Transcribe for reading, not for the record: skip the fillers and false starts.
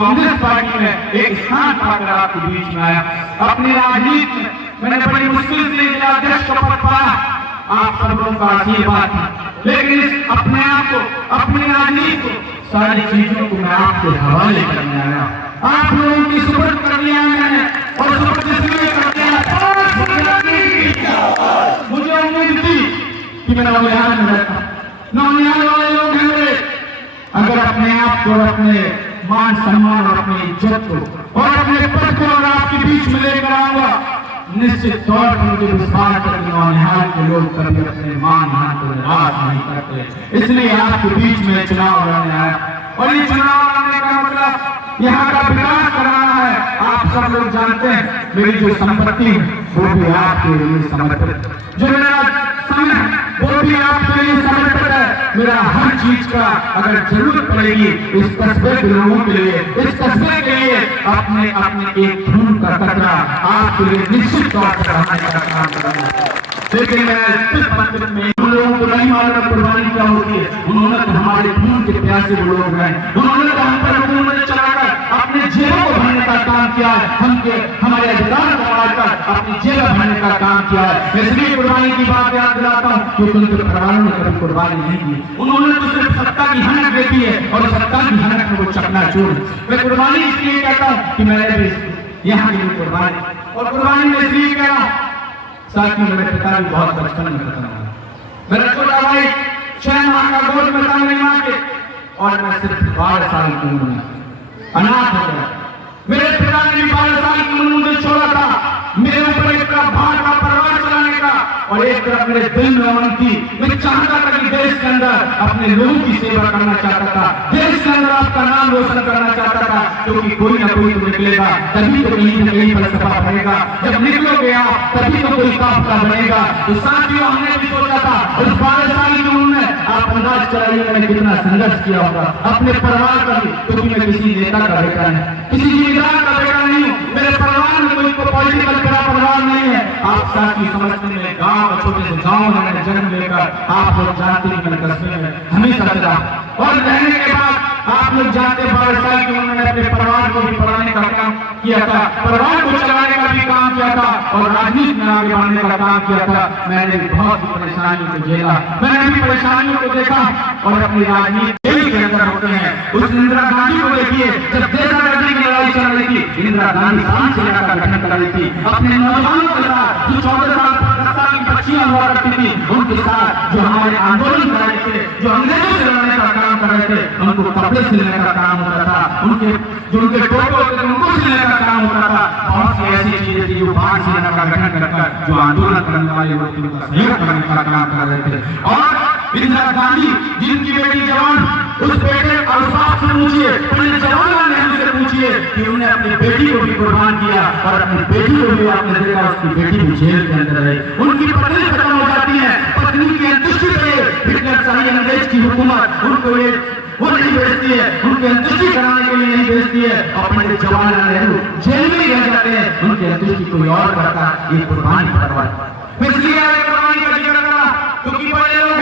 Congress party में एक स्थान पाकर आपके बीच में आया। अपनी राजनीति में मैंने बड़ी मुश्किल से जिला अध्यक्ष का पद पाया, आप सब लोगों का आशीर्वाद था। लेकिन इस अपने आप को, अपनी राजनीति को, सारी चीजों को मैं आपके हवाले करने आया। आप लोगों की सुपुर्द कर दिया मैंने, और सुपुर्द इसलिए कर दिया, मुझे उम्मीद थी कि मैं नौनिहाल में रहता। नौनिहाल वाले लोग हैं मेरे, अगर अपने आप को, अपने मान सम्मान और अपनी इज्जत को और अपने पद को और आपके बीच में लेकर आऊंगा, निश्चित तौर पर मुझे विश्वास है कि नौनिहाल के लोग कभी अपने मान मान को निराश नहीं करते। इसलिए आपके बीच में चुनाव लड़ने आया, और ये चुनाव लड़ने का मतलब यहाँ का विकास कराना है। आप सब लोग जानते हैं मेरी जो संपत्ति है वो भी आपके लिए समर्पित, जो मेरा समय है वो भी आपके लिए समर्पित है। मेरा हर चीज का अगर जरूरत पड़ेगी इस कस्बे के लोगों के लिए, इस कस्बे के लिए अपने अपने एक खून का कतरा आपके लिए निश्चित तौर पर रहने का काम करूंगा। लेकिन मैं सिर्फ मंदिर में उन लोगों को नहीं मालूम कुर्बानी क्या होती है। उन्होंने तो हमारे खून के प्यासे वो लोग हैं, उन्होंने तो हम पर हुकूमत चलाकर अपने जेलों को भरने का काम किया है, हमारे अधिकार को मारकर अपनी जेल भरने का काम किया है। इसलिए कुर्बानी की बात याद दिलाता हूँ क्योंकि उनके परिवारों ने कभी कुर्बानी नहीं दी। उन्होंने तो सिर्फ सत्ता की हनक देखी है, और सत्ता की हनक में वो चकनाचूर। मैं कुर्बानी इसलिए कहता हूँ कि मैंने भी यहाँ की कुर्बानी, और कुर्बानी में इसलिए कह रहा हूँ, साथ में मेरे पिता भी बहुत बचपन में खत्म हुआ। मेरा छोटा भाई 6 माह का गोद में था मेरी मां के, और मैं सिर्फ 12 साल की उम्र में अनाथ हो गया। मेरे पिता ने 12 साल की उम्र मुझे छोड़ा था। मेरे ऊपर एक तरफ भार का परिवार चलाने का, और एक तरफ मेरे दिल में अमन थी। मैं चाहता था कि देश के अंदर अपने लोगों की सेवा करना चाहता था, देश के अंदर आपका नाम रोशन करना चाहता था, क्योंकि कोई ना कोई तो निकलेगा, तभी तो कहीं ना कहीं फलसफा बनेगा। जब निकलोगे आप तभी तो कोई काफिला बनेगा। तो साथियों, हमने भी सोचा था उस 12 साल की उम्र में, आप अंदाज कराइए मैंने कितना संघर्ष किया होगा अपने परिवार का भी, क्योंकि मैं किसी नेता का बेटा नहीं, किसी जिम्मेदार का बेटा नहीं हूँ। मेरे परिवार में कोई पॉलिटिकल बड़ा परिवार नहीं है। आप साथी समझते हैं, गांव छोटे से गांव में मैंने जन्म लेकर, आप लोग जानते हैं मैंने कस्बे में हमेशा रहा, और रहने के बाद आप लोग जानते हैं 12 साल की उम्र में अपने परिवार को भी पढ़ाने का काम किया था, परिवार को चलाने का भी काम किया था, और राजनीति में आगे बढ़ने का काम किया था। मैंने बहुत सी परेशानियों को झेला, मैंने भी परेशानियों को देखा, और अपनी राजनीति के अंदर होते हैं। उस इंदिरा गांधी को देखिए, जब देश आजादी की लड़ाई चल रही थी, इंदिरा गांधी शांति सेना का गठन कर रही थी। अपने नौजवानों के साथ जो 14 साल 10 साल की बच्चियां हुआ करती थी, उनके साथ जो हमारे आंदोलन कर रहे थे, जो अंग्रेजों से लड़ने का काम कर रहे थे, उनको कपड़े सिलने का काम होता था, उनके टोपे होते थे उनको सिलने का काम होता था। बहुत सी ऐसी चीजें थी जो भारत सेना का गठन कर जो आंदोलन करने वाले लोग थे उनका सहयोग करने का काम कर रहे थे। और इंदिरा गांधी जिनकी बेटी जवान, उस बेटे और बाप से पूछिए, पंडित जवाहरलाल नेहरू से पूछिए कि उन्होंने अपनी बेटी को भी कुर्बान किया, और अपनी बेटी को भी आपने देखा उसकी बेटी भी जेल के अंदर है। उनकी पत्नी खत्म हो जाती है, पत्नी की अंत्येष्टि पे हिटलर शाही अंग्रेज की हुकूमत उनको वो नहीं भेजती है, उनकी अंत्येष्टि कराने के लिए नहीं भेजती है, और पंडित जवाहरलाल नेहरू जेल में ही रह जाते हैं, उनकी अंत्येष्टि कोई और करता। ये कुर्बानी परवाह, इसलिए कुर्बानी का जिक्र करा क्योंकि बड़े लोग